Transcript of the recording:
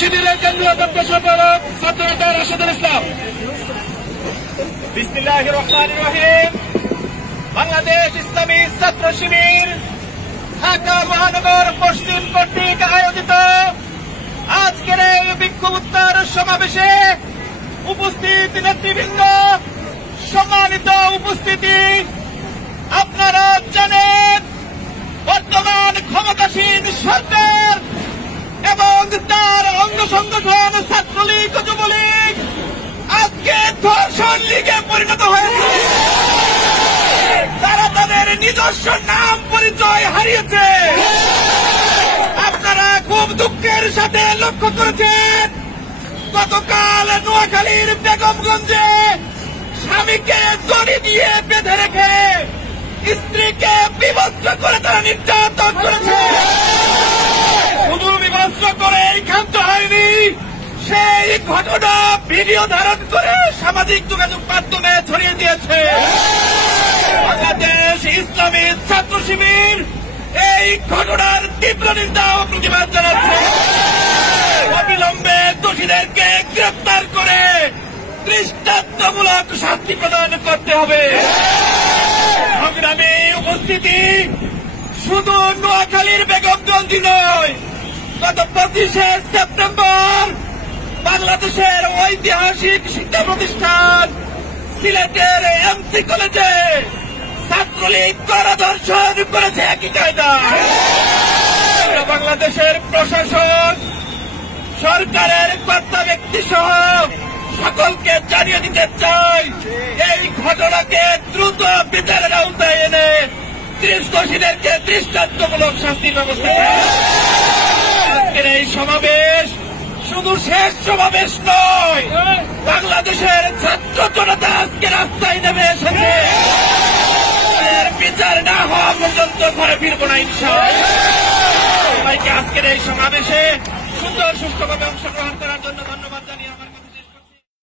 শিবিরের কেন্দ্রীয় দপ্তর সম্পাদক ছাত্রনেতা রাশেদুল ইসলাম। বিসমিল্লাহির রহমানির রহিম। বাংলাদেশ ইসলামী ছাত্র শিবির ঢাকা মহানগর পশ্চিম কর্তৃক আয়োজিত আজকের এই বিক্ষোভোত্তর সমাবেশে উপস্থিত নেতৃবৃন্দ, সম্মানিত উপস্থিতি, আপনারা জানেন বর্তমান ক্ষমতাসীন সরকার এবং তার অঙ্গ সংগঠন ছাত্রলীগ ও যুবলীগ আজকে ধর্ষণ লীগে পরিণত হয়েছে। তারা তাদের নিজস্ব নাম পরিচয় হারিয়েছে। আপনারা খুব দুঃখের সাথে লক্ষ্য করেছেন, গতকাল নোয়াখালীর বেগমগঞ্জে স্বামীকে দড়ি দিয়ে বেঁধে রেখে স্ত্রীকে বিভৎস করে তারা নির্যাতন করেছে। শুধু বিভৎস করে ক্ষান্ত হয়নি, সেই ঘটনা ভিডিও ধারণ করে সামাজিক যোগাযোগ মাধ্যমে ছড়িয়ে দিয়েছে। বাংলাদেশ ইসলামী ছাত্র শিবির এই ঘটনার তীব্র নিন্দা ও প্রতিবাদ জানাচ্ছে। অবিলম্বে দোষীদেরকে গ্রেপ্তার করে দৃষ্টান্তমূলক শাস্তি প্রদান করতে হবে। সংগ্রামী উপস্থিতি, শুধু নোয়াখালীর বেগমগঞ্জ নয়, গত 25শে সেপ্টেম্বর বাংলাদেশের ঐতিহাসিক শিক্ষা প্রতিষ্ঠান সিলেটের এমসি কলেজে ছাত্রলীগ গণধর্ষণ করেছে একই কায়দায়। বাংলাদেশের প্রশাসন, সরকারের কর্তা ব্যক্তি সহ সকলকে জানিয়ে দিতে চাই, এই ঘটনাকে দ্রুত বিচারের আওতায় এনে দোষীদেরকে দৃষ্টান্তমূলক শাস্তির ব্যবস্থা করা। আজকের এই সমাবেশ শুধু শেষ সমাবেশ নয়, বাংলাদেশের ছাত্র জনতা আজকে রাস্তায় নেমে এসেছে। এর বিচার না হওয়া পর্যন্ত ঘরে ফিরব না ইনশাআল্লাহ। সবাইকে আজকের এই সমাবেশে সুন্দর সুষ্ঠুভাবে অংশগ্রহণ করার জন্য ধন্যবাদ জানিয়ে আমার কথা